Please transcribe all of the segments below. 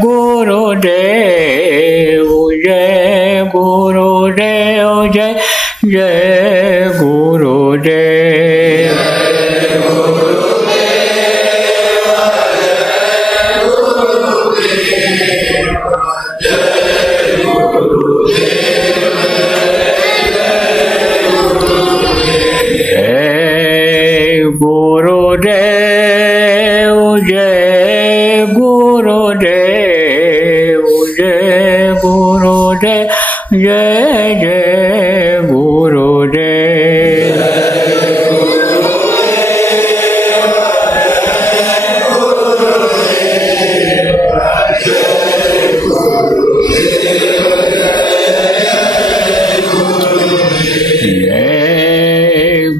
गुरुदेव जय गुरुदेव जय जय गुरुदेव। गुरुदेव जय गुरुदेव जय गुरुदेव जय जय गुरुदेव।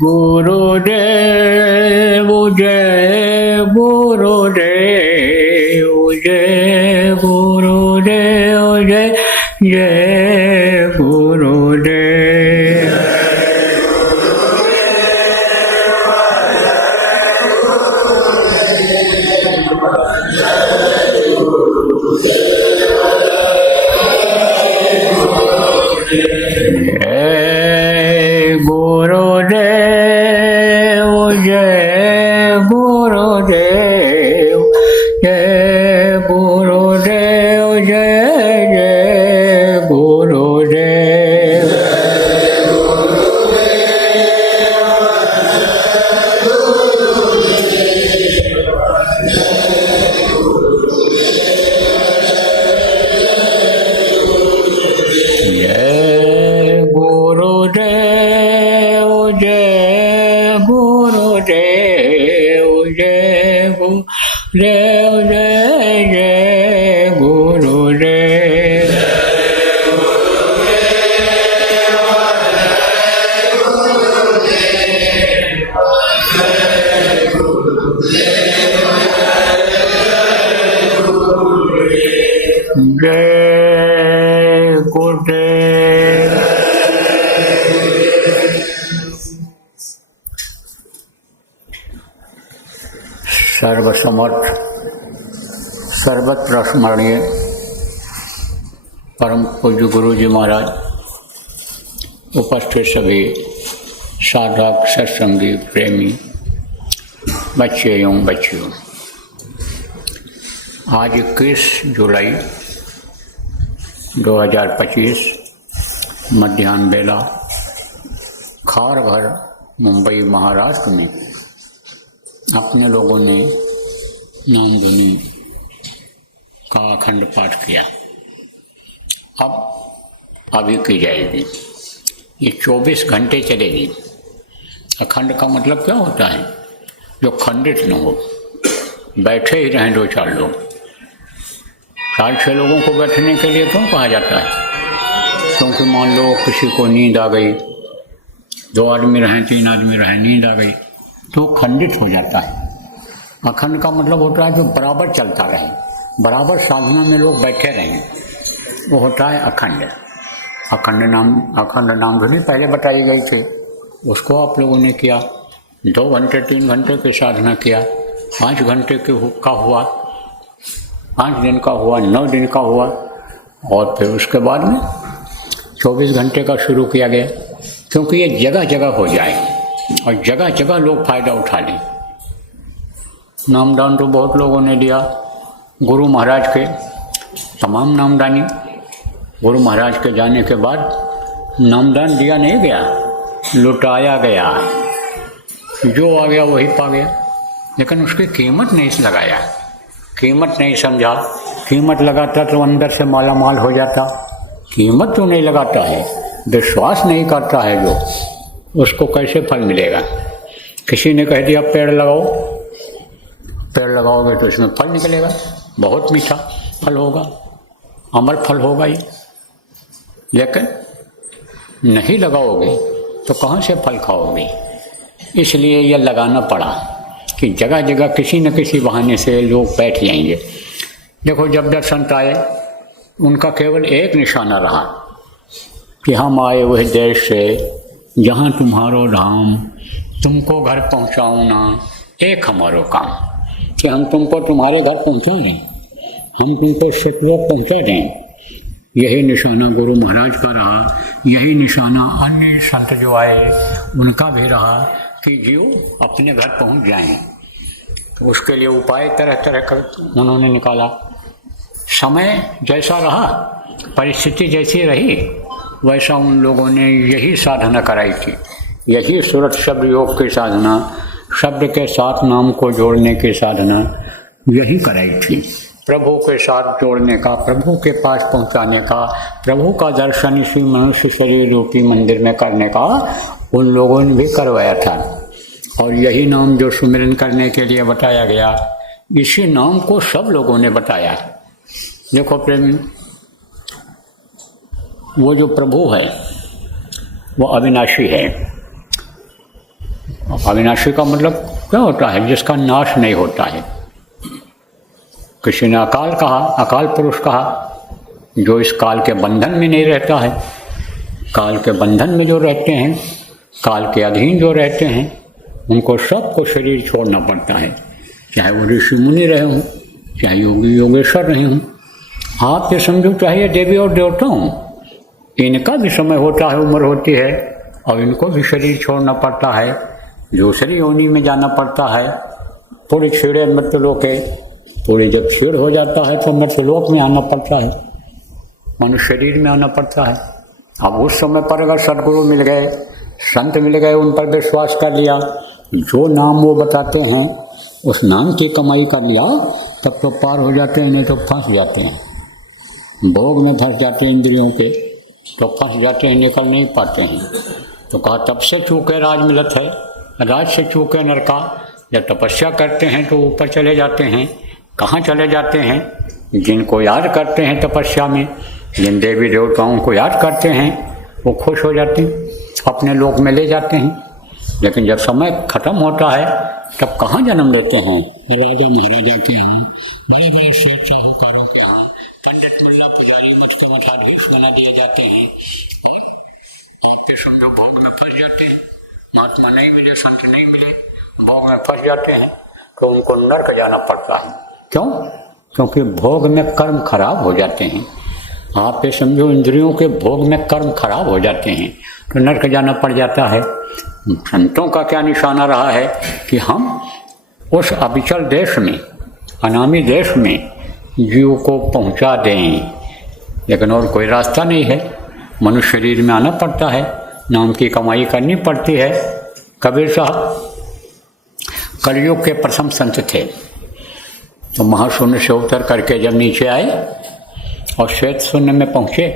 गुरुदेव जय गुरुदेव जय गुरुदेव जय जय गुरुदेव। गुरुदेव जय गुरुदेव जय गुरुदेव जय जय गुरुदेव। देव जय जय गुरुदेव। जय गुरुदेव। सर्वसमर्थ सर्वत्र स्मरणीय परम पूज्य गुरु जी महाराज, उपस्थित सभी साधक सत्संगी प्रेमी बच्चे एवं बच्चियों, आज 21 जुलाई 2025 मध्याह्न बेला खारघर मुंबई महाराष्ट्र में अपने लोगों ने नामधुनी का अखंड पाठ किया। अब अभी की जाएगी, ये 24 घंटे चलेगी। अखंड का मतलब क्या होता है? जो खंडित न हो, बैठे ही रहें 2-4 लोग। 4-6 लोगों को बैठने के लिए क्यों कहा जाता है? क्योंकि मान लो किसी को नींद आ गई, 2 आदमी रहें 3 आदमी रहें, नींद आ गई तो खंडित हो जाता है। अखंड का मतलब होता है जो बराबर चलता रहे, बराबर साधना में लोग बैठे रहें, वो होता है अखंड। अखंड नाम धुनी पहले बताई गई थी, उसको आप लोगों ने किया। 2 घंटे 3 घंटे की साधना किया, 5 घंटे का हुआ, 5 दिन का हुआ, 9 दिन का हुआ, और फिर उसके बाद में 24 घंटे का शुरू किया गया, क्योंकि ये जगह जगह हो जाए और जगह जगह लोग फायदा उठा लें। नामदान तो बहुत लोगों ने दिया, गुरु महाराज के तमाम नामदानी। गुरु महाराज के जाने के बाद नामदान दिया नहीं गया, लुटाया गया। जो आ गया वही पा गया, लेकिन उसकी कीमत नहीं लगाया, कीमत नहीं समझा। कीमत लगाता तो अंदर से माला माल हो जाता। कीमत तो नहीं लगाता है, विश्वास नहीं करता है जो, उसको कैसे फल मिलेगा? किसी ने कह दिया पेड़ लगाओ, पेड़ लगाओगे तो इसमें फल निकलेगा, बहुत मीठा फल होगा, अमर फल होगा ये। लेकिन नहीं लगाओगे तो कहाँ से फल खाओगे? इसलिए यह लगाना पड़ा कि जगह जगह किसी न किसी बहाने से लोग बैठ जाएंगे। देखो, जब संत आए उनका केवल एक निशाना रहा कि हम आए वह देश से जहाँ तुम्हारो धाम, तुमको घर पहुँचाऊँ ना एक हमारो काम, कि हम तुमको तुम्हारे घर पहुँचाएं, हम तुमको सतलोक पहुँचा दें। यही निशाना गुरु महाराज का रहा, यही निशाना अन्य संत जो आए उनका भी रहा कि जीव अपने घर पहुँच जाएं। तो उसके लिए उपाय तरह तरह कर उन्होंने निकाला। समय जैसा रहा, परिस्थिति जैसी रही, वैसा उन लोगों ने यही साधना कराई थी, यही सूरत शब्द योग की साधना, शब्द के साथ नाम को जोड़ने की साधना यही कराई थी। प्रभु के साथ जोड़ने का, प्रभु के पास पहुंचाने का, प्रभु का दर्शन इसी मनुष्य शरीर रूपी मंदिर में करने का उन लोगों ने भी करवाया था। और यही नाम जो सुमिरन करने के लिए बताया गया, इसी नाम को सब लोगों ने बताया। देखो प्रेमी, वो जो प्रभु है वो अविनाशी है। अविनाशी का मतलब क्या होता है? जिसका नाश नहीं होता है। किसी ने अकाल कहा, अकाल पुरुष कहा, जो इस काल के बंधन में नहीं रहता है। काल के बंधन में जो रहते हैं, काल के अधीन जो रहते हैं, उनको सबको शरीर छोड़ना पड़ता है, चाहे वो ऋषि मुनि रहे हों, चाहे योगी योगेश्वर रहे हों। आप ये समझो, चाहे देवी और देवता हों, इनका भी समय होता है, उम्र होती है, और इनको भी शरीर छोड़ना पड़ता है, दूसरी योनि में जाना पड़ता है। थोड़ी छेड़े मृत्युलोक है, थोड़ी जब छेड़ हो जाता है तो मृत्युलोक में आना पड़ता है, मनुष्य शरीर में आना पड़ता है। अब उस समय पर अगर सदगुरु मिल गए, संत मिल गए, उन पर विश्वास कर लिया, जो नाम वो बताते हैं उस नाम की कमाई कर लिया, तब तो पार हो जाते हैं, नहीं तो फंस जाते हैं, भोग में फंस जाते हैं, इंद्रियों के तो फंस जाते हैं, निकल नहीं पाते हैं। तो कहा तब से चूके राज मिलत है, राज से चूके नरका। जब तपस्या करते हैं तो ऊपर चले जाते हैं। कहाँ चले जाते हैं? जिनको याद करते हैं तपस्या में, जिन देवी देवताओं को याद करते हैं, वो खुश हो जाते हैं, अपने लोक में ले जाते हैं। लेकिन जब समय खत्म होता है तब कहाँ जन्म लेते हैं? राजा महाराजा के हैं, बड़े बड़े साहूकारों के यहाँ पंडित मुल्ला पुजारी कुछ का मठाधीश बना दिए जाते हैं। समझो भोग में फंस जाते हैं, महात्मा नहीं मिले, संत नहीं मिले, भोग में फंस जाते हैं, तो उनको नरक जाना पड़ता है। क्यों? क्योंकि भोग में कर्म खराब हो जाते हैं। आप ये समझो, इंद्रियों के भोग में कर्म खराब हो जाते हैं तो नरक जाना पड़ जाता है। संतों का क्या निशाना रहा है कि हम उस अविचल देश में, अनामी देश में जीव को पहुंचा दें, लेकिन और कोई रास्ता नहीं है। मनुष्य शरीर में आना पड़ता है, नाम की कमाई करनी पड़ती है। कबीर साहब कलयुग के प्रथम संत थे, तो महाशून्य से उतर करके जब नीचे आए और श्वेत शून्य में पहुंचे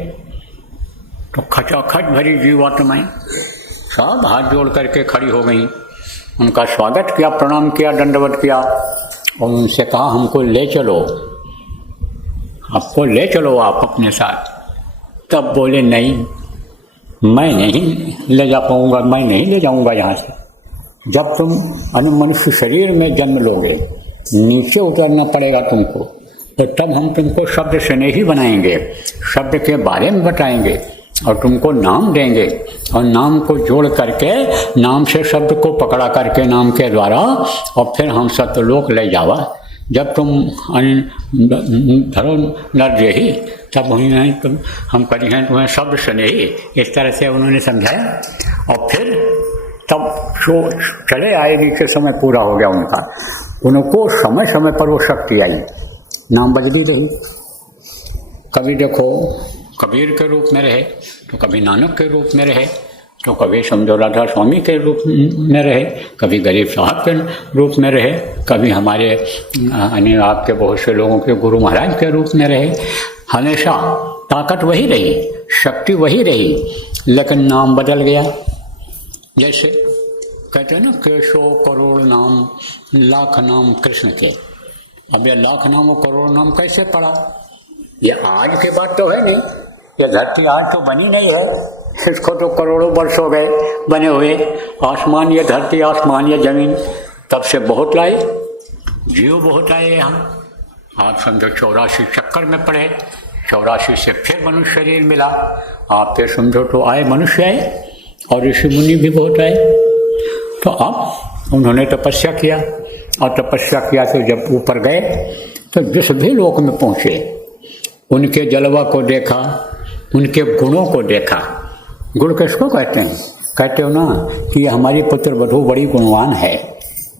तो खचाखच भरी जीवात्माएं सब हाथ जोड़ करके खड़ी हो गई। उनका स्वागत किया, प्रणाम किया, दंडवत किया और उनसे कहा हमको ले चलो, आपको ले चलो आप अपने साथ। तब बोले नहीं, मैं नहीं ले जा पाऊंगा, मैं नहीं ले जाऊंगा यहाँ से। जब तुम मनुष्य शरीर में जन्म लोगे, नीचे उतरना पड़ेगा तुमको, तो तब हम तुमको शब्द से नहीं बनाएंगे, शब्द के बारे में बताएंगे और तुमको नाम देंगे, और नाम को जोड़ करके, नाम से शब्द को पकड़ा करके नाम के द्वारा, और फिर हम सत्यलोक ले जावा। जब तुम धरो नर ही, तब वहीं तुम हम करी हैं तुम्हें शब्द से नहीं। इस तरह से उन्होंने समझाया और फिर तब चले आए। नीचे समय पूरा हो गया उनका, उनको समय समय पर वो शक्ति आई, नाम बदली रही। कभी देखो कबीर के रूप में रहे, तो कभी नानक के रूप में रहे, तो कभी समझो राधा स्वामी के रूप में रहे, कभी गरीब साहब के रूप में रहे, कभी हमारे आपके बहुत से लोगों के गुरु महाराज के रूप में रहे। हमेशा ताकत वही रही, शक्ति वही रही, लेकिन नाम बदल गया। जैसे कहते हैं ना, केशव करोड़ नाम लाख नाम कृष्ण के। अब ये लाख नाम और करोड़ नाम कैसे पड़ा? ये आज की बात तो है नहीं, ये धरती आज तो बनी नहीं है, इसको तो करोड़ों वर्ष हो गए बने हुए। आसमान, ये धरती, आसमान, ये जमीन, तब से बहुत लाए, जीव बहुत आए यहाँ। आप समझो 84 चक्कर में पड़े, 84 से फिर मनुष्य शरीर मिला। आप फिर समझो तो आए, मनुष्य आए और ऋषि मुनि भी बहुत आए। तो अब उन्होंने तपस्या किया, और तपस्या किया तो जब ऊपर गए तो जिस भी लोक में पहुँचे उनके जलवा को देखा, उनके गुणों को देखा। गुण किसको कहते हैं? कहते हो ना कि ये हमारी पुत्र वधू बड़ी गुणवान है,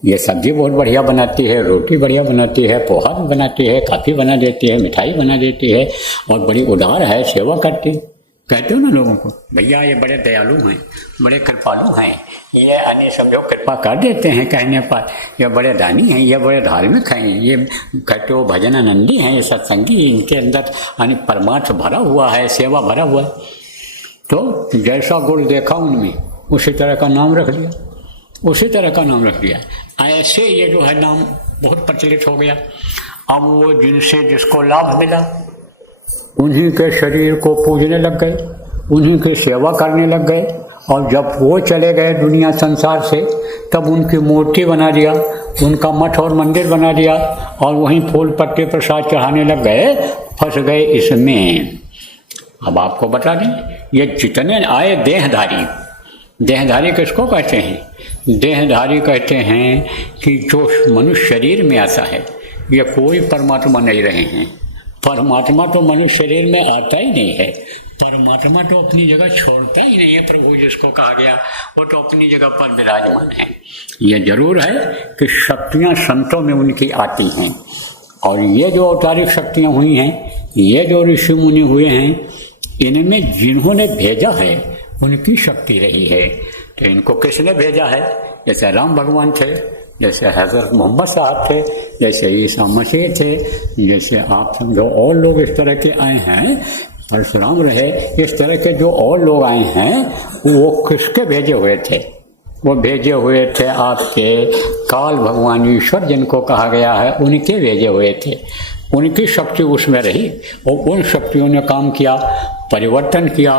ये सब्जी बहुत बढ़िया बनाती है, रोटी बढ़िया बनाती है, पोहा भी बनाती है, काफ़ी बना देती है, मिठाई बना देती है और बड़ी उदार है, सेवा करती। कहते हो ना लोगों को, भैया ये बड़े दयालु हैं, बड़े कृपालु हैं, ये अन्य समझो कृपा कर देते हैं कहने पर, ये बड़े दानी हैं, ये बड़े धार्मिक हैं, ये कहते हो भजनानंदी हैं, ये सत्संगी, इनके अंदर अन्य परमार्थ भरा हुआ है, सेवा भरा हुआ है। तो जैसा गुण देखा उनमें उसी तरह का नाम रख दिया, उसी तरह का नाम रख दिया। ऐसे ये जो है नाम बहुत प्रचलित हो गया। अब वो जिनसे जिसको लाभ मिला उन्हीं के शरीर को पूजने लग गए, उन्हीं की सेवा करने लग गए। और जब वो चले गए दुनिया संसार से तब उनकी मूर्ति बना दिया, उनका मठ और मंदिर बना दिया और वहीं फूल पत्ते प्रसाद चढ़ाने लग गए, फंस गए इसमें। अब आपको बता दें, ये जितने आए देहधारी, देहधारी किसको कहते हैं? देहधारी कहते हैं कि जो मनुष्य शरीर में आता है, ये कोई परमात्मा नहीं रहे हैं। परमात्मा तो मनुष्य शरीर में आता ही नहीं है, परमात्मा तो अपनी जगह छोड़ता ही नहीं है। प्रभु जिसको कहा गया वो तो अपनी जगह पर विराजमान है। ये जरूर है कि शक्तियाँ संतों में उनकी आती हैं, और ये जो अवतारिक शक्तियाँ हुई हैं, ये जो ऋषि मुनि हुए हैं, इनमें जिन्होंने भेजा है उनकी शक्ति रही है। तो इनको किसने भेजा है? जैसे राम भगवान थे, जैसे हज़रत मोहम्मद साहब थे, जैसे ईसा मसीह थे, जैसे आप समझो और लोग इस तरह के आए हैं, परशुराम रहे, इस तरह के जो और लोग आए हैं वो किसके भेजे हुए थे? वो भेजे हुए थे आपके काल भगवान ईश्वर जिनको कहा गया है, उनके भेजे हुए थे। उनकी शक्ति उसमें रही और उन शक्तियों ने काम किया, परिवर्तन किया।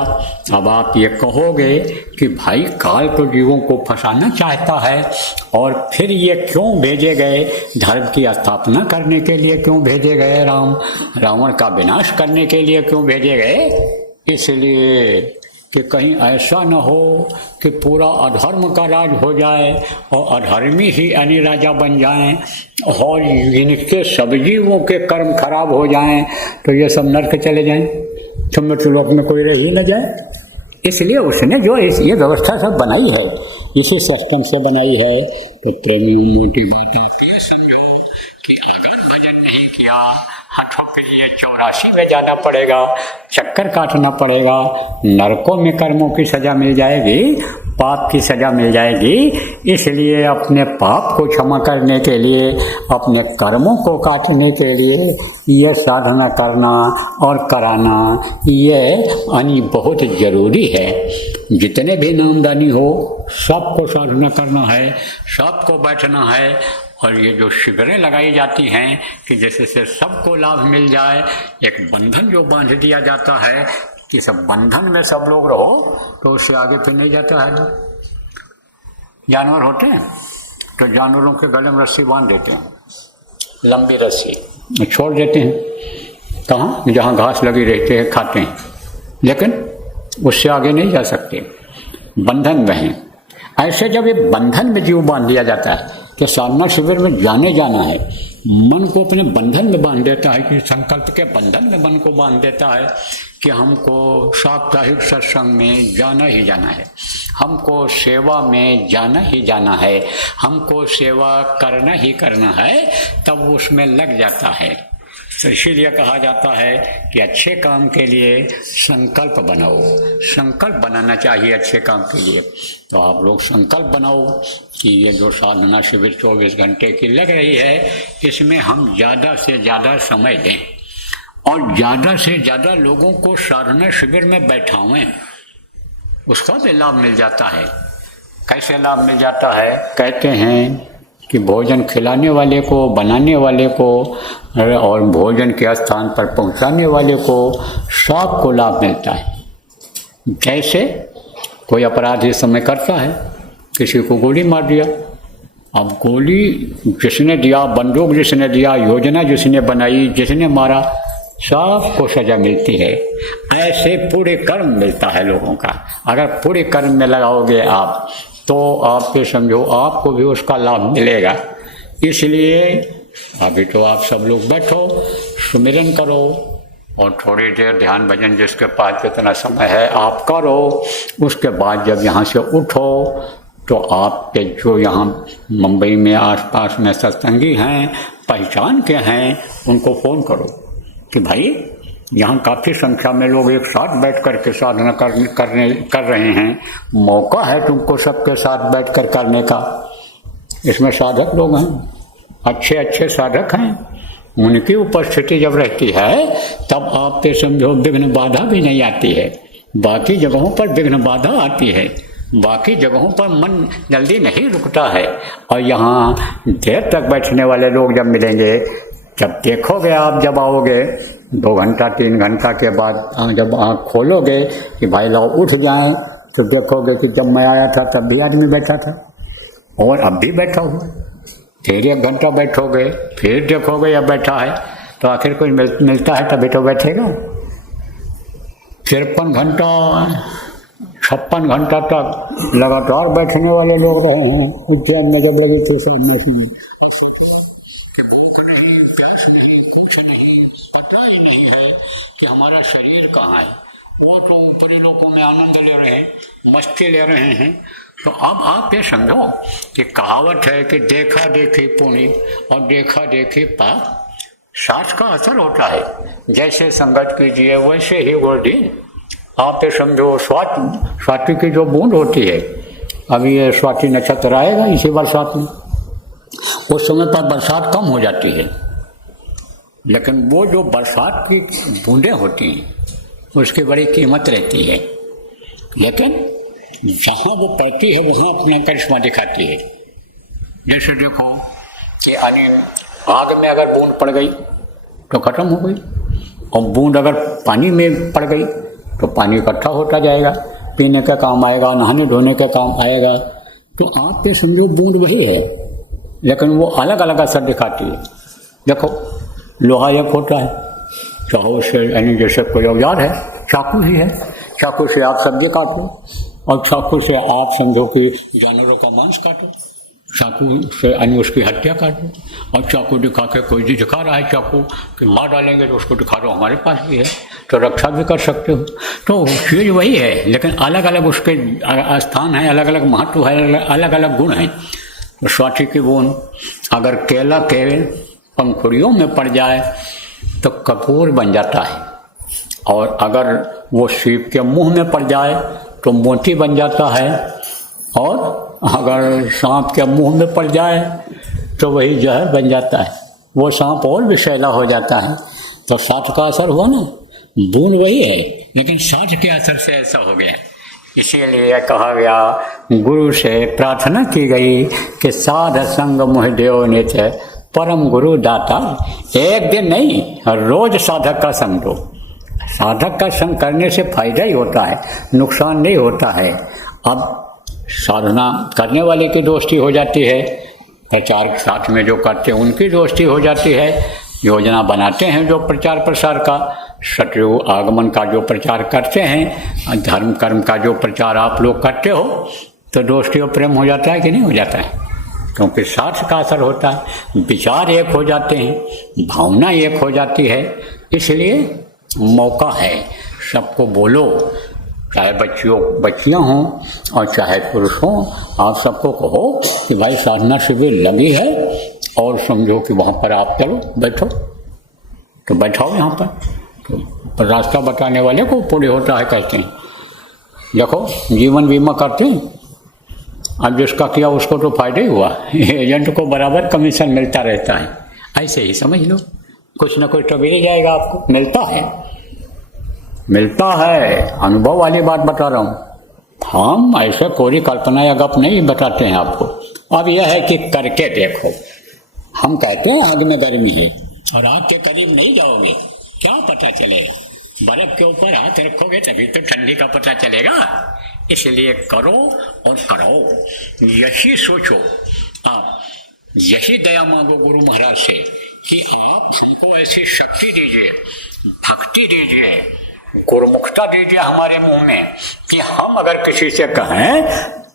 अब आप ये कहोगे कि भाई काल तो जीवों को फंसाना चाहता है, और फिर ये क्यों भेजे गए? धर्म की स्थापना करने के लिए क्यों भेजे गए राम? रावण का विनाश करने के लिए क्यों भेजे गए? इसलिए कि कहीं ऐसा न हो कि पूरा अधर्म का राज हो जाए और अधर्मी ही अन्य राजा बन जाएं और इनके सब जीवों के कर्म खराब हो जाएं, तो ये सब नरक चले जाएं, तो मृत्युलोक में कोई रह ही न जाए। इसलिए उसने जो ये व्यवस्था सब बनाई है, इसी सिस्टम से बनाई है। तो प्रेमी मोटी बात आती है, समझो कि अगर भजन नहीं किया हाथों के लिए 84 में जाना पड़ेगा, चक्कर काटना पड़ेगा, नरकों में कर्मों की सजा मिल जाएगी, पाप की सजा मिल जाएगी। इसलिए अपने पाप को क्षमा करने के लिए, अपने कर्मों को काटने के लिए ये साधना करना और कराना ये अनि बहुत ज़रूरी है। जितने भी नामदानी हो सबको साधना करना है, सबको बैठना है। और ये जो शिविरें लगाई जाती हैं कि जैसे से सबको लाभ मिल जाए, एक बंधन जो बांध दिया जाता है कि सब बंधन में सब लोग रहो, तो उससे आगे फिर नहीं जाता है। जानवर होते हैं तो जानवरों के गले में रस्सी बांध देते हैं, लंबी रस्सी छोड़ देते हैं, कहाँ? जहाँ घास लगी रहती है खाते हैं, लेकिन उससे आगे नहीं जा सकते, बंधन में हैं। ऐसे जब ये बंधन में जीव बांध दिया जाता है कि साधना शिविर में जाना है, मन को अपने बंधन में बांध देता है, कि संकल्प के बंधन में मन को बांध देता है कि हमको साप्ताहिक सत्संग में जाना ही जाना है, हमको सेवा में जाना ही जाना है, हमको सेवा करना ही करना है, तब उसमें लग जाता है। तो इसीलिए कहा जाता है कि अच्छे काम के लिए संकल्प बनाओ, संकल्प बनाना चाहिए अच्छे काम के लिए। तो आप लोग संकल्प बनाओ कि ये जो साधना शिविर 24 घंटे की लग रही है, इसमें हम ज़्यादा से ज़्यादा समय दें और ज़्यादा से ज़्यादा लोगों को साधना शिविर में बैठावें, उसका भी लाभ मिल जाता है। कैसे लाभ मिल जाता है? कहते हैं कि भोजन खिलाने वाले को, बनाने वाले को और भोजन के स्थान पर पहुंचाने वाले को सबको लाभ मिलता है। जैसे कोई अपराध इस समय करता है, किसी को गोली मार दिया, अब गोली जिसने दिया, बंदूक जिसने दिया, योजना जिसने बनाई, जिसने मारा, सबको सजा मिलती है। ऐसे पूरे कर्म मिलता है लोगों का। अगर पूरे कर्म में लगाओगे आप, तो आप ये समझो आपको भी उसका लाभ मिलेगा। इसलिए अभी तो आप सब लोग बैठो, सुमिरन करो और थोड़ी देर ध्यान भजन जिसके पास जितना समय है आप करो। उसके बाद जब यहाँ से उठो तो आपके जो यहाँ मुंबई में आसपास में सत्संगी हैं, पहचान के हैं, उनको फ़ोन करो कि भाई यहाँ काफ़ी संख्या में लोग एक साथ बैठ कर के साधना कर रहे हैं, मौका है तुमको सबके साथ बैठ कर करने का। इसमें साधक लोग हैं, अच्छे अच्छे साधक हैं, उनकी उपस्थिति जब रहती है तब आप पे समझो विघ्न बाधा भी नहीं आती है। बाकी जगहों पर विघ्न बाधा आती है, बाकी जगहों पर मन जल्दी नहीं रुकता है। और यहाँ देर तक बैठने वाले लोग जब मिलेंगे, जब देखोगे आप, जब आओगे 2 घंटा 3 घंटा के बाद जब आँख खोलोगे कि भाई लोग उठ जाएं, तो देखोगे कि जब मैं आया था तब भी आदमी बैठा था और अब भी बैठा हुआ। फिर 1 घंटा बैठोगे, फिर देखोगे अब बैठा है, तो आखिर कोई मिलता है तभी तो बैठेगा। 53 घंटा 56 घंटा तक लगातार बैठने वाले लोग रहे हैं उज्जैन में जब लगे थे सामने से। कुछ नहीं, पता ही नहीं है कि हमारा शरीर कहाँ है। वो तो ऊपरी लोगों में आनंद ले रहे हैं, मस्ती ले रहे हैं। तो अब आप ये समझो कि कहावत है कि देखा देखी पुण्य और देखा देखी पाप। सांस का असर होता है, जैसे संगत कीजिए वैसे ही वो दिन। आप ये समझो स्वाति की जो बूंद होती है, अभी ये स्वाति नक्षत्र आएगा इसी बरसात में, उस समय पर बरसात कम हो जाती है, लेकिन वो जो बरसात की बूंदें होती हैं उसकी बड़ी कीमत रहती है। लेकिन जहाँ वो पड़ती है वहाँ अपना करिश्मा दिखाती है। जैसे देखो कि आग में अगर बूंद पड़ गई तो खत्म हो गई, और बूंद अगर पानी में पड़ गई तो पानी इकट्ठा होता जाएगा, पीने का काम आएगा, नहाने धोने का काम आएगा। तो आप ये समझो बूंद वही है, लेकिन वो अलग अलग असर दिखाती है। देखो लोहा एक होता है, चाहो से यानी जैसे कोई औजार है, चाकू ही है, चाकू से आप सब्जी काट लो, और चाकू से आप समझो कि जानवरों का मांस काटो, चाकू से यानी उसकी हत्या काटो, और चाकू दिखा के कोई भी दिखा रहा है चाकू कि मार डालेंगे तो उसको दिखा दो हमारे पास भी है, तो रक्षा भी कर सकते हो। तो चीज़ वही है, लेकिन अलग अलग उसके स्थान है, अलग अलग महत्व है, अलग अलग गुण हैं। तो स्वाति की बूंद अगर केला के पंखुड़ियों में पड़ जाए तो कपूर बन जाता है, और अगर वो सीप के मुंह में पड़ जाए तो मोती बन जाता है, और अगर सांप के मुंह में पड़ जाए तो वही जहर बन जाता है, वो सांप और विषैला हो जाता है। तो साथ का असर हुआ ना, बूंद वही है लेकिन साथ के असर से ऐसा हो गया। इसीलिए कहा गया, गुरु से प्रार्थना की गई कि साध संग मोहि देव नित्य परम गुरु दाता। एक दिन नहीं, रोज साधक का संग दो। साधक का संग करने से फायदा ही होता है, नुकसान नहीं होता है। अब साधना करने वाले की दोस्ती हो जाती है, प्रचार साथ में जो करते हैं उनकी दोस्ती हो जाती है, योजना बनाते हैं जो प्रचार प्रसार का, सतयुग आगमन का जो प्रचार करते हैं, धर्म कर्म का जो प्रचार आप लोग करते हो, तो दोस्ती और प्रेम हो जाता है कि नहीं हो जाता है? क्योंकि साथ का असर होता है, विचार एक हो जाते हैं, भावना एक हो जाती है। इसलिए मौका है, सबको बोलो, चाहे बच्चियाँ हों और चाहे पुरुष हों, आप सबको कहो कि भाई साधना शिविर लगी है, और समझो कि वहाँ पर आप चलो बैठो, तो बैठाओ यहाँ पर। तो रास्ता बताने वाले को पूरे होता है कहते हैं। देखो जीवन बीमा करते हैं, अब जिसका किया उसको तो फायदा ही हुआ, एजेंट को बराबर कमीशन मिलता रहता है। ऐसे ही समझ लो, कुछ ना कुछ तो मिल जाएगा आपको, मिलता है। अनुभव वाली बात बता रहा हूँ, हम ऐसे कोरी कल्पना या गप नहीं बताते हैं आपको। अब यह है कि करके देखो। हम कहते हैं आग में गर्मी है, और आग के करीब नहीं जाओगे, क्या पता चलेगा? बर्फ के ऊपर हाथ रखोगे तभी तो ठंडी का पता चलेगा। इसलिए करो और करो, यही सोचो, आप यही दया मांगो गुरु महाराज से कि आप हमको ऐसी शक्ति दीजिए, भक्ति दीजिए, गुरुमुखता दीजिए हमारे मुंह में कि हम अगर किसी से कहें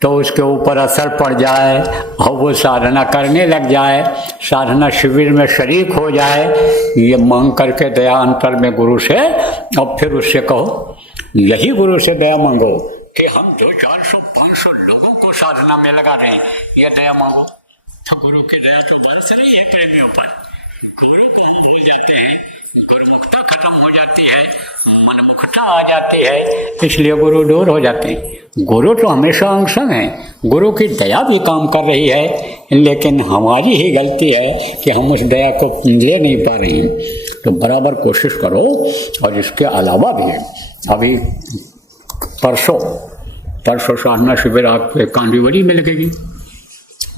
तो उसके ऊपर असर पड़ जाए और वो साधना करने लग जाए, साधना शिविर में शरीक हो जाए, ये मांग करके दया अंतर में गुरु से, और फिर उससे कहो, यही गुरु से दया मांगो कि हम जो 400-500 लोगों को साधना में लगा रहे हैं, ये दया मांगो। तो गुरु की दया तो बरस रही है प्रेमियों पर। गुरु हो जाते हैं, गुरुमुखता खत्म हो जाती है, मनमुखता आ जाती है, इसलिए गुरु दूर हो जाते हैं। गुरु तो हमेशा अंग संग है, गुरु की दया भी काम कर रही है, लेकिन हमारी ही गलती है कि हम उस दया को ले नहीं पा रहे हैं। तो बराबर कोशिश करो। और इसके अलावा भी अभी परसों साधना शिविर आपके कांडीवली में लगेगी,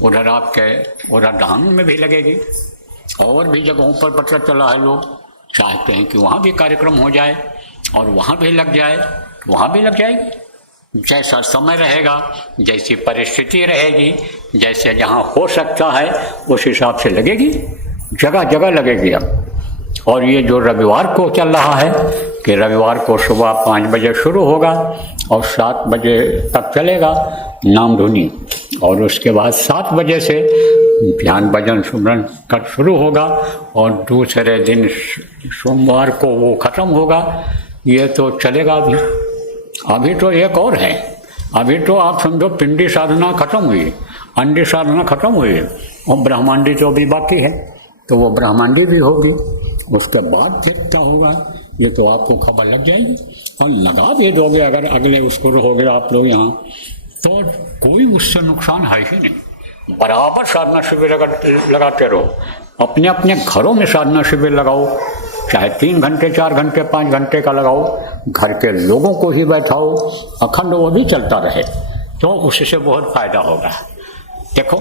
उधर आपके उधर दहानू में भी लगेगी, और भी जगहों पर पता चला है लोग चाहते हैं कि वहाँ भी कार्यक्रम हो जाए और वहाँ भी लग जाए, वहाँ भी लग जाएगी। जैसा समय रहेगा, जैसी परिस्थिति रहेगी, जैसे जहाँ हो सकता है उस हिसाब से लगेगी, जगह जगह लगेगी अब। और ये जो रविवार को चल रहा है कि रविवार को सुबह 5 बजे शुरू होगा और 7 बजे तक चलेगा नाम धुनी, और उसके बाद 7 बजे से ध्यान भजन सुमरन का शुरू होगा और दूसरे दिन सोमवार को वो खत्म होगा। ये तो चलेगा अभी तो एक और है, अभी तो आप समझो पिंडी साधना खत्म हुई, अंडी साधना खत्म हुई और ब्रह्मांडी तो अभी बाकी है, तो वो ब्रह्मांडी भी होगी, उसके बाद फिर क्या होगा ये तो आपको खबर लग जाएगी। और लगा भी दोगे अगर अगले उसको रहोगे आप लोग यहाँ, तो कोई उससे नुकसान है ही नहीं। बराबर साधना शिविर अगर लगाते रहो, अपने अपने घरों में साधना शिविर लगाओ, चाहे 3 घंटे 4 घंटे 5 घंटे का लगाओ, घर के लोगों को ही बैठाओ, अखंड वो भी चलता रहे, तो उससे बहुत फायदा होगा। देखो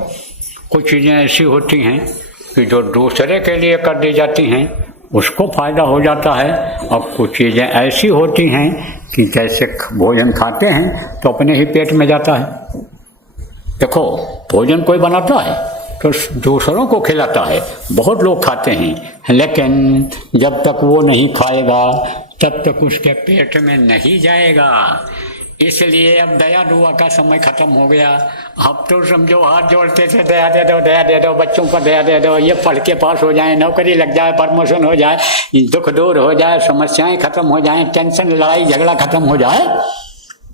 कुछ चीज़ें ऐसी होती हैं कि जो दूसरे के लिए कर दी जाती हैं उसको फायदा हो जाता है, और कुछ चीज़ें ऐसी होती हैं कि जैसे भोजन खाते हैं तो अपने ही पेट में जाता है। देखो भोजन कोई बनाता है तो दूसरों को खिलाता है, बहुत लोग खाते हैं, लेकिन जब तक वो नहीं खाएगा तब तक उसके पेट में नहीं जाएगा। इसलिए अब दया दुआ का समय खत्म हो गया। अब तो समझो हाथ जोड़ते थे, दया दे दो, बच्चों को दया दे दो, ये पढ़ के पास हो जाए, नौकरी लग जाए, प्रमोशन हो जाए, दुख दूर हो जाए, समस्याएं खत्म हो जाए, टेंशन लड़ाई झगड़ा खत्म हो जाए।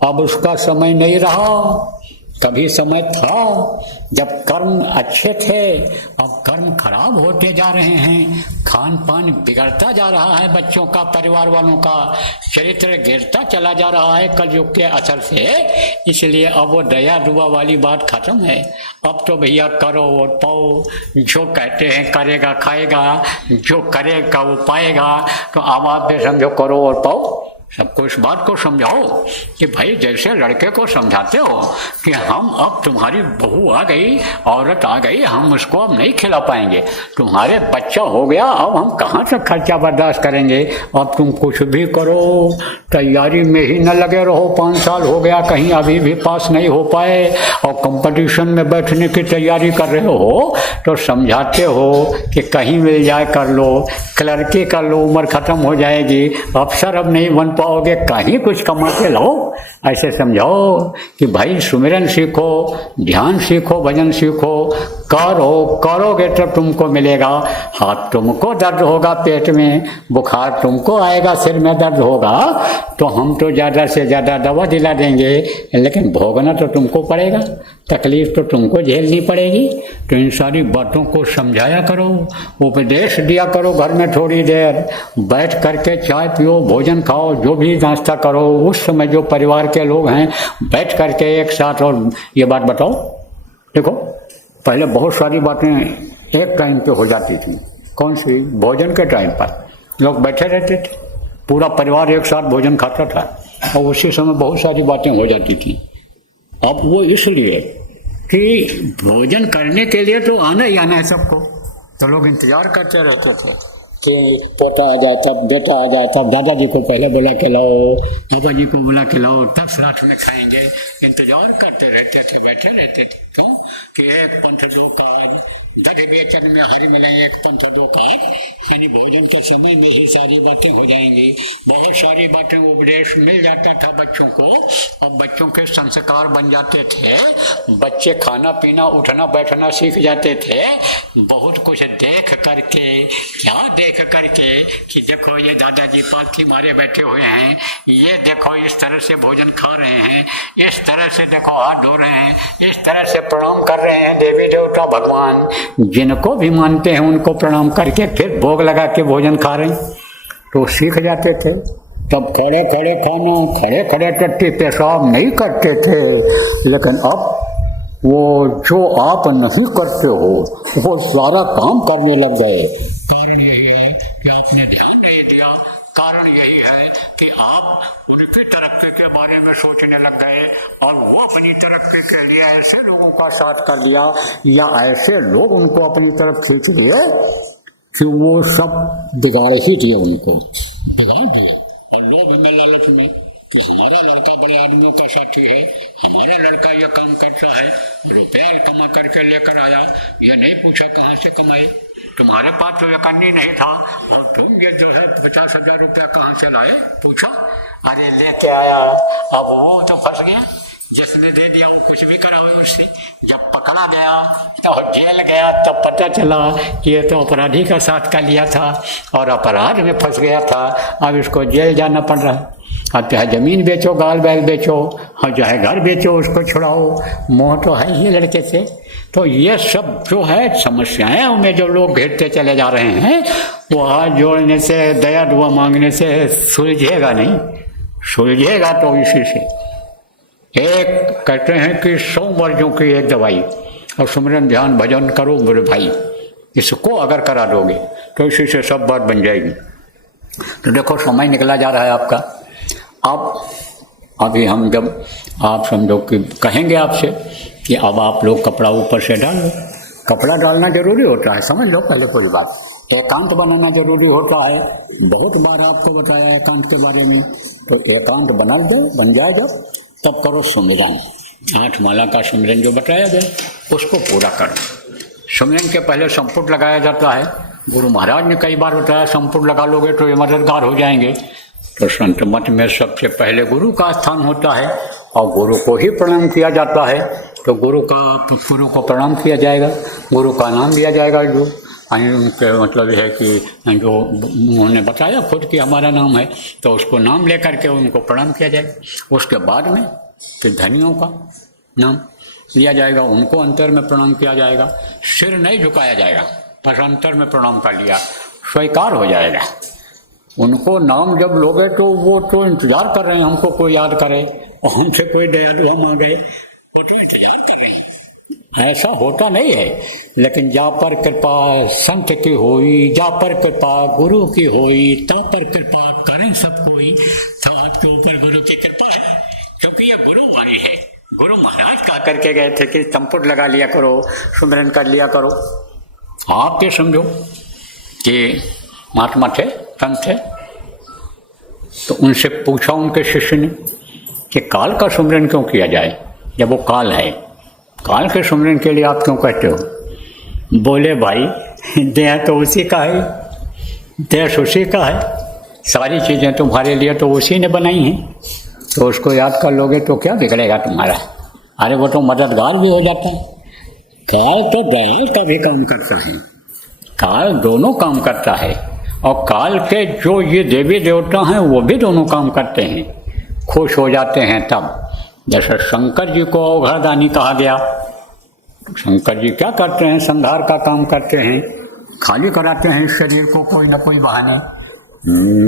अब उसका समय नहीं रहा। कभी समय था जब कर्म अच्छे थे, अब कर्म खराब होते जा रहे हैं, खान पान बिगड़ता जा रहा है, बच्चों का, परिवार वालों का चरित्र गिरता चला जा रहा है कलयुग के असर से। इसलिए अब वो दया दुआ वाली बात खत्म है। अब तो भैया करो और पाओ, जो कहते हैं करेगा खाएगा, जो करेगा वो पाएगा। तो अब आप समझो करो और पाओ। सबको इस बात को समझाओ कि भाई जैसे लड़के को समझाते हो कि हम अब तुम्हारी बहू आ गई, औरत आ गई, हम उसको अब नहीं खिला पाएंगे, तुम्हारे बच्चा हो गया, अब हम कहाँ तक खर्चा बर्दाश्त करेंगे, अब तुम कुछ भी करो, तैयारी में ही न लगे रहो। 5 साल हो गया, कहीं अभी भी पास नहीं हो पाए और कंपटीशन में बैठने की तैयारी कर रहे हो, तो समझाते हो कि कहीं मिल जाए कर लो, क्लर्की कर लो, उम्र खत्म हो जाएगी, अफसर अब नहीं बन पाओगे, कहीं कुछ कमा के लाओ। ऐसे समझाओ कि भाई सुमिरन सीखो, ध्यान सीखो, भजन सीखो, करोगे तो तुमको मिलेगा। हाथ तुमको दर्द होगा, पेट में बुखार तुमको आएगा, सिर में दर्द होगा, तो हम तो ज़्यादा से ज़्यादा दवा दिला देंगे, लेकिन भोगना तो तुमको पड़ेगा, तकलीफ तो तुमको झेलनी पड़ेगी। तो इन सारी बातों को समझाया करो, उपदेश दिया करो। घर में थोड़ी देर बैठ करके चाय पियो, भोजन खाओ, जो भी नाश्ता करो, उस समय जो परिवार के लोग हैं बैठ करके एक साथ। और ये बात बताओ, देखो पहले बहुत सारी बातें एक टाइम पे हो जाती थी। कौन सी? भोजन के टाइम पर लोग बैठे रहते थे, पूरा परिवार एक साथ भोजन खाता था और उसी समय बहुत सारी बातें हो जाती थी। अब वो इसलिए कि भोजन करने के लिए तो आना ही आना है सबको, तो लोग इंतजार करते रहते थे कि पोता आ जाए, तब बेटा आ जाए, तब दादाजी को पहले बुला के लाओ, बाबा जी को बुला के लाओ, तब साथ में खाएंगे। इंतजार करते रहते थे, बैठे रहते थे। क्यों? कि एक पंथ दो काज, धन वेतन में हरि मिलाए एक पंथ दो कार, यानी भोजन के समय में ही सारी बातें हो जाएंगी। बहुत सारी बातें उपदेश मिल जाता था बच्चों को, और बच्चों के संस्कार बन जाते थे। बच्चे खाना पीना उठना बैठना सीख जाते थे, बहुत कुछ देख करके। क्या देख करके कि देखो ये दादाजी पालथी मारे बैठे हुए हैं, ये देखो इस तरह से भोजन खा रहे हैं, इस तरह से देखो हाथ धो रहे हैं, इस तरह से प्रणाम कर रहे हैं देवी देवता भगवान जिनको भी मानते हैं उनको प्रणाम करके फिर भोग लगा के भोजन खा रहे हैं, तो सीख जाते थे। तब खड़े खड़े खाना, खड़े खड़े टट्टी पेशाब नहीं करते थे। लेकिन अब वो जो आप नहीं करते हो वो सारा काम करने लग गए। कारण यही है कि आपने ध्यान नहीं दिया, कारण यही है कि आप उनकी तरक्की के बारे में सोचने लग गए और वो अपनी तरक्की के लिए ऐसे लोगों का साथ कर लिया या ऐसे लोग उनको अपनी तरफ खींच लिए कि वो सब बिगाड़ ही दिए, उनको बिगाड़ दिए। और लोग में लालच में कि हमारा लड़का बड़े आदमियों का साथी है, हमारा लड़का ये काम करता है, रुपया कमा करके लेकर आया, ये नहीं पूछा कहाँ से कमाए, तुम्हारे पास तो यकीन नहीं था और तुम ये जो है 50,000 रुपया कहाँ से लाए पूछा, अरे लेके आया। अब वो तो फंस गया, जिसने दे दिया वो कुछ भी करा हुआ उससे। जब पकड़ा गया तो जेल गया तब पता चला कि ये तो अपराधी का साथ का लिया था और अपराध में फंस गया था, अब इसको जेल जाना पड़ रहा है। अब चाहे जमीन बेचो, गाल बैल बेचो, और चाहे घर बेचो, उसको छुड़ाओ, मोह तो है ही लड़के से। तो ये सब जो है समस्याएं उनमें जो लोग घेरते चले जा रहे हैं, वो हाथ जोड़ने से दया दुआ मांगने से सुलझेगा नहीं, सुलझेगा तो इसी से। एक कहते हैं कि 100 मर्जों की एक दवाई, और सुमिरन ध्यान भजन करो मेरे भाई, इसको अगर करा दोगे तो इसी से सब बात बन जाएगी। तो देखो समय निकला जा रहा है आपका। अब अभी हम जब आप समझो कि कहेंगे आपसे कि अब आप लोग कपड़ा ऊपर से डाल लो, कपड़ा डालना जरूरी होता है, समझ लो पहले कोई बात। एकांत बनाना जरूरी होता है, बहुत बार आपको बताया एकांत के बारे में। तो एकांत बना दो, बन जाए जब, तब करो सुमिरन। 8 माला का सुमिरन जो बताया गया उसको पूरा करो। सुमिरन के पहले संपुट लगाया जाता है, गुरु महाराज ने कई बार बताया संपुट लगा लोगे तो ये मददगार हो जाएंगे। तो संत मत में सबसे पहले गुरु का स्थान होता है और गुरु को ही प्रणाम किया जाता है। तो गुरु को प्रणाम किया जाएगा, गुरु का नाम लिया जाएगा, जो उनके मतलब है कि जो उन्होंने बताया खुद कि हमारा नाम है, तो उसको नाम लेकर के उनको प्रणाम किया जाएगा। उसके बाद में फिर धनियों का नाम लिया जाएगा, उनको अंतर में प्रणाम किया जाएगा। सिर नहीं झुकाया जाएगा, पर अंतर में प्रणाम कर लिया, स्वीकार हो जाएगा। उनको नाम जब लोगे तो वो तो इंतजार कर रहे हैं हमको कोई याद करे और हमसे कोई दया दुआ मांगे, वो तो इंतजार कर रहे हैं। ऐसा होता नहीं है, लेकिन जा पर कृपा संत की होई, जा पर कृपा गुरु की होई, ता पर कृपा करें सब कोई। तो आपके ऊपर गुरु की कृपा है, क्योंकि ये गुरु वाणी है। गुरु महाराज कहा करके गए थे कि संपुट लगा लिया करो, सुमिरन कर लिया करो। आप ये समझो कि महात्मा थे, संत थे, तो उनसे पूछा उनके शिष्य ने कि काल का सुमिरन क्यों किया जाए, जब वो काल है, काल के सुमिरन के लिए आप क्यों कहते हो? बोले भाई देह तो उसी का है, देश उसी का है, सारी चीज़ें तुम्हारे लिए तो उसी ने बनाई हैं, तो उसको याद कर लोगे तो क्या बिगड़ेगा तुम्हारा। अरे वो तो मददगार भी हो जाता है। काल तो दयाल का भी काम करता है, काल दोनों काम करता है, और काल के जो ये देवी देवता हैं वो भी दोनों काम करते हैं, खुश हो जाते हैं तब। जैसे शंकर जी को अवघड़दानी कहा गया, शंकर जी क्या करते हैं? संहार का काम करते हैं, खाली कराते हैं इस शरीर को कोई न कोई बहाने।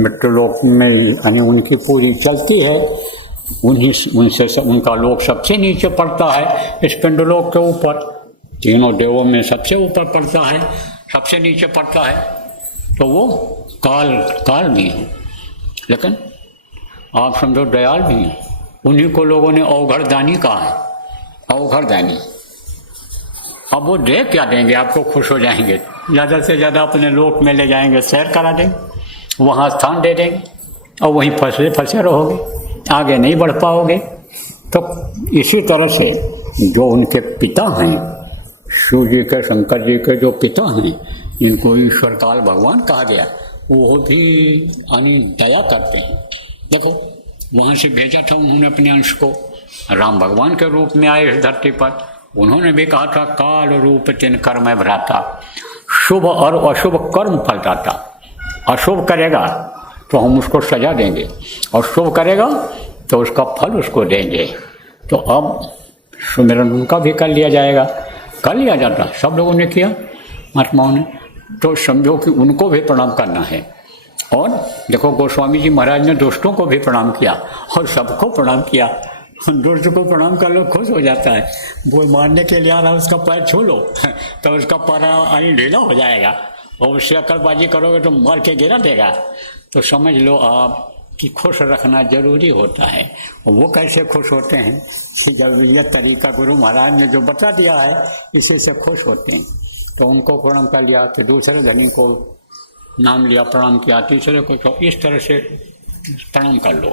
मृत्युलोक में यानी उनकी पूरी चलती है, उनसे उनका लोक सबसे नीचे पड़ता है इस पिंडलोक के ऊपर, तीनों देवों में सबसे ऊपर पड़ता है, सबसे नीचे पड़ता है। तो वो काल भी है, लेकिन आप समझो दयाल भी है। उन्हीं को लोगों ने अवघड़दानी कहा है, अवघड़दानी। अब वो दे क्या देंगे आपको? खुश हो जाएंगे, ज़्यादा से ज़्यादा अपने लोक में ले जाएंगे, सैर करा देंगे, वहाँ स्थान दे देंगे और वहीं फंसे रहोगे, आगे नहीं बढ़ पाओगे। तो इसी तरह से जो उनके पिता हैं शिव जी के, शंकर जी के जो पिता हैं, इनको ईश्वर काल भगवान कहा गया, वो भी यानी दया करते हैं। देखो वहाँ से भेजा था उन्होंने अपने अंश को, राम भगवान के रूप में आए इस धरती पर। उन्होंने भी कहा था काल रूप तिन कर्म भ्राता, शुभ और अशुभ कर्म फलदाता। अशुभ करेगा तो हम उसको सजा देंगे, और शुभ करेगा तो उसका फल उसको देंगे। तो अब सुमिरन उनका भी कर लिया जाएगा, कर लिया जाता, सब लोगों ने किया, महात्माओं ने। तो समझो कि उनको भी प्रणाम करना है। और देखो गोस्वामी जी महाराज ने दोस्तों को भी प्रणाम किया और सबको प्रणाम किया। दोस्त को प्रणाम कर लो, खुश हो जाता है। वो मारने के लिए आ रहा है, उसका पैर छू लो तो उसका पैर आई ढीला हो जाएगा, और उससे अकलबाजी करोगे तो मार के गिरा देगा। तो समझ लो आप कि खुश रखना जरूरी होता है। और वो कैसे खुश होते हैं कि जब ये तरीका गुरु महाराज ने जो बता दिया है, इसी से खुश होते हैं। तो उनको प्रणाम कर लिया, फिर दूसरे धनी को नाम लिया, प्रणाम किया, तीसरे को। तो इस तरह से प्रणाम कर लो,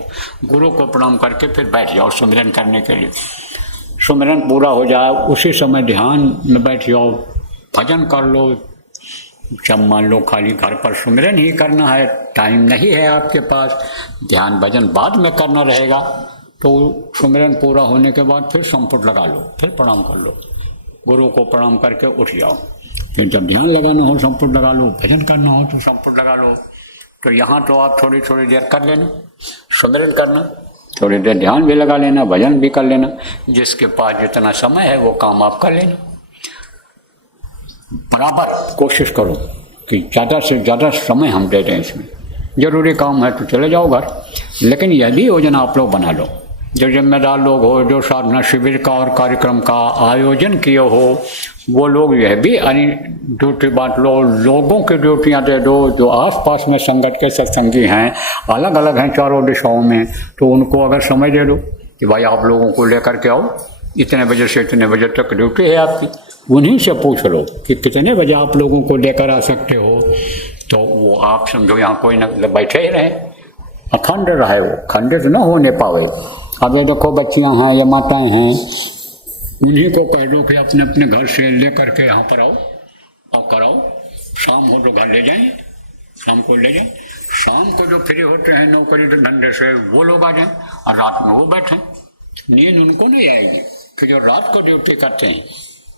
गुरु को प्रणाम करके फिर बैठ जाओ सुमिरन करने के लिए। सुमिरन पूरा हो जाए उसी समय ध्यान में बैठ जाओ, भजन कर लो। जब मान लो खाली घर पर सुमिरन ही करना है, टाइम नहीं है आपके पास, ध्यान भजन बाद में करना रहेगा, तो सुमिरन पूरा होने के बाद फिर संपुट लगा लो, फिर प्रणाम कर लो, गुरु को प्रणाम करके उठ जाओ। फिर जब ध्यान लगाना हो संपुट लगा लो, भजन करना हो तो संपुट लगा लो। तो यहाँ तो आप थोड़ी थोड़ी देर कर लेना, सुमिरन करना, थोड़ी देर ध्यान भी लगा लेना, भजन भी कर लेना। जिसके पास जितना समय है वो काम आप कर लेना। बराबर कोशिश करो कि ज़्यादा से ज़्यादा समय हम दे दें इसमें। जरूरी काम है तो चले जाओ घर, लेकिन यह भी योजना आप लोग बना लो। जो जिम्मेदार लोग हो, जो साधना शिविर का और कार्यक्रम का आयोजन किए हो, वो लोग यह भी ड्यूटी बांट लो, लोगों की ड्यूटियां दे दो। जो आसपास में संगत के सत्संगी हैं, अलग अलग हैं चारों दिशाओं में, तो उनको अगर समय दे दो कि भाई आप लोगों को लेकर के आओ, इतने बजे से इतने बजे तक ड्यूटी है आपकी। उन्हीं से पूछ लो कि कितने बजे आप लोगों को लेकर आ सकते हो, तो वो आप समझो यहाँ कोई न बैठे ही रहे, अखंड रहे, वो खंडित न होने पावे। अब ये देखो बच्चियाँ हैं या माताएं हैं, उन्हीं को कह दो कि अपने अपने घर से ले करके यहाँ पर आओ और कराओ। शाम हो तो घर ले जाएं, शाम को ले जाएं। शाम को जो फ्री होते हैं नौकरी धंधे से, वो लोग आ जाएं और रात में वो बैठें। नींद उनको नहीं आएगी कि जो रात को ड्यूटी करते हैं,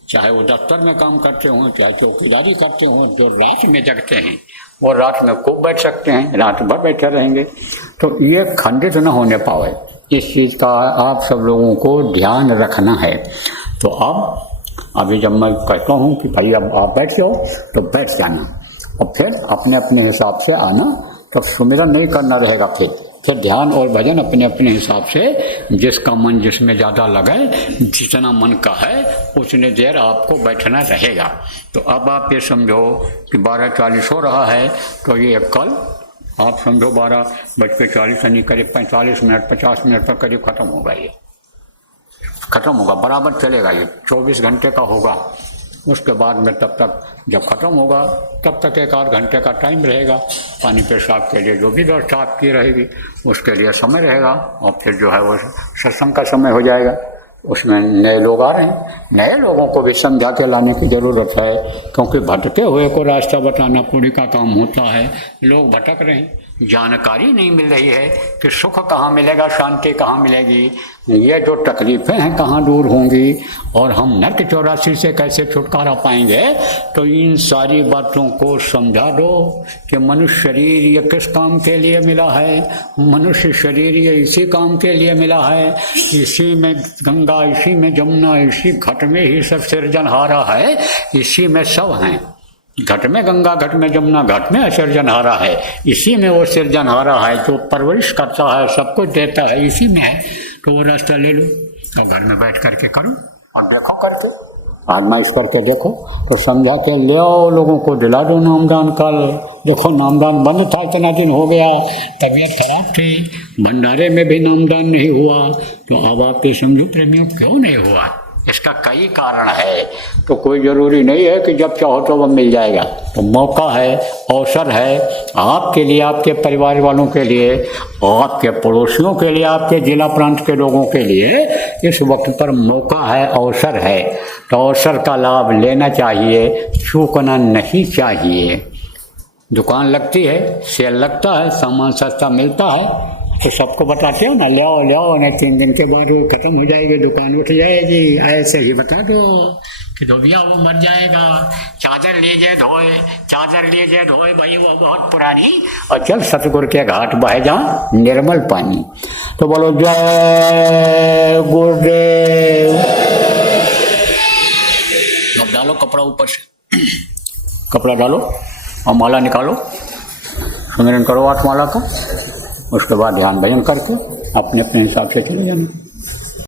चाहे वो दफ्तर में काम करते हों, चाहे चौकीदारी करते हों, जो रात में जगते हैं वो रात में खूब बैठ सकते हैं, रात भर बैठे रहेंगे। तो ये खंडित न होने पावे, इस चीज़ का आप सब लोगों को ध्यान रखना है। तो अब अभी जब मैं कहता हूँ कि भाई अब आप बैठ जाओ, तो बैठ जाना, और फिर अपने अपने हिसाब से आना। तो सुमिरन नहीं करना रहेगा, फिर ध्यान और भजन अपने अपने हिसाब से, जिसका मन जिसमें ज़्यादा लगे, जितना मन का है उतनी देर आपको बैठना रहेगा। तो अब आप ये समझो कि 12:40 हो रहा है, तो ये कल आप समझो 12:40 यानी करीब 45 मिनट 50 मिनट पर करीब ख़त्म होगा। ये ख़त्म होगा, बराबर चलेगा, ये 24 घंटे का होगा। उसके बाद में तब तक जब ख़त्म होगा तब तक 1 आध घंटे का टाइम रहेगा। पानी पेशाब के लिए जो भी व्यवस्था आपकी रहेगी उसके लिए समय रहेगा, और फिर जो है वो सत्संग का समय हो जाएगा। उसमें नए लोग आ रहे हैं, नए लोगों को भी समझा के लाने की ज़रूरत है, क्योंकि भटके हुए को रास्ता बताना पूरी का काम होता है। लोग भटक रहे हैं, जानकारी नहीं मिल रही है कि सुख कहाँ मिलेगा, शांति कहाँ मिलेगी, ये जो तकलीफ़ें हैं कहाँ दूर होंगी, और हम नरक 84 से कैसे छुटकारा पाएंगे। तो इन सारी बातों को समझा दो कि मनुष्य शरीर ये किस काम के लिए मिला है। मनुष्य शरीर ये इसी काम के लिए मिला है, इसी में गंगा, इसी में जमुना, इसी घट में ही सब सृजनहारा है, इसी में सब हैं। घट में गंगा, घट में जमुना, घट में सृजनहारा है, इसी में वो सृजनहारा है जो परवरिश करता है, सब कुछ देता है, इसी में है। तो वो रास्ता ले लो, तो घर में बैठ करके करो और देखो करके, आजमाइश करके देखो, तो समझा के ले आओ, लोगों को दिला दो नामदान। कल देखो नामदान बंद था, इतना दिन हो गया, तबीयत खराब थी, भंडारे में भी नामदान नहीं हुआ। तो अब आप ये समझो प्रेमियों क्यों नहीं हुआ, इसका कई कारण है। तो कोई ज़रूरी नहीं है कि जब चाहो तो वह मिल जाएगा। तो मौका है, अवसर है आपके लिए, आपके परिवार वालों के लिए, आपके पड़ोसियों के लिए, आपके जिला प्रांत के लोगों के लिए इस वक्त पर मौका है, अवसर है। तो अवसर का लाभ लेना चाहिए, चूकना नहीं चाहिए। दुकान लगती है, सेल लगता है, सामान सस्ता मिलता है तो सबको बताते हो ना, ले आओ ले आओ, नहीं 3 दिन के बाद वो खत्म हो जाएगी, दुकान उठ जाएगी। ऐसे ही बता दो कि धोबिया वो मर जाएगा, चादर लीजिए धोए, चादर लीजिए धोए, भाई वो बहुत पुरानी, और चल सतगुरु के घाट बहे जहाँ निर्मल पानी। तो बोलो जय गुरुदेव। अब डालो कपड़ा ऊपर से, कपड़ा डालो और माला निकालो, सुमिरन करो 8 माला का। उसके बाद ध्यान भजन करके अपने अपने हिसाब से चले जाना।